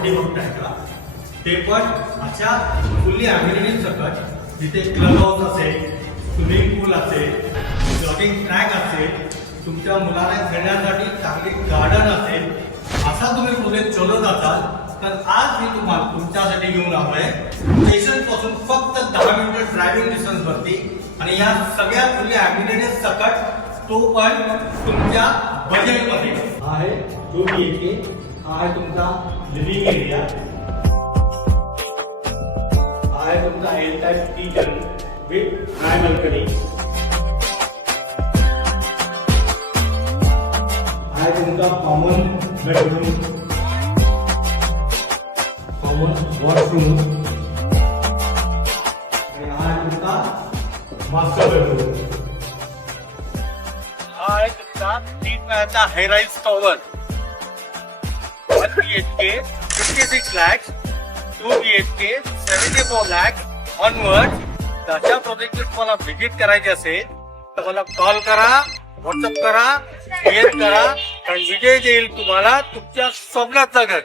Property बघताय का ते पण अशा फुल्ली अम्युनिटीज सकट, जिथे क्लब हाऊस असेल, स्विमिंग पूल असेल, जॉगिंग ट्रॅक असेल, तुमच्या मुलांना खेळण्यासाठी चांगली गार्डन असेल, असा तुम्ही प्रोजेक्ट शोधत असाल तर आज मी तुम्हाला तुमच्यासाठी घेऊन आलोय स्टेशन पासून फक्त 10 मिनिटं ड्रायव्हिंग डिस्टन्स वरती, आणि या सगळ्या फुल्ली अम्युनिटीज सकट, तो पण तुमच्या बजेटमध्ये. हा आहे 2 BHK, हा आहे तुमचा लिव्हिंग एरिया, हा आहे तुमचा L type kitchen with dry balcony, हा आहे तुमचा कॉमन बेडरूम, कॉमन वॉशरूम, आणि हा आहे तुमचा मास्टर बेडरूम. हा आहे तुमचा 3 मजल्याचा high rise tower, 1 BHK 56 lakhs, 2 BHK 74 lakhs onward. अशा प्रोजेक्टची तुम्हाला व्हिजिट करायची असेल तर मला कॉल करा, व्हॉट्सअप करा, शेअर करा, कारण विजय देईल तुम्हाला तुमच्या स्वप्नाचं घर.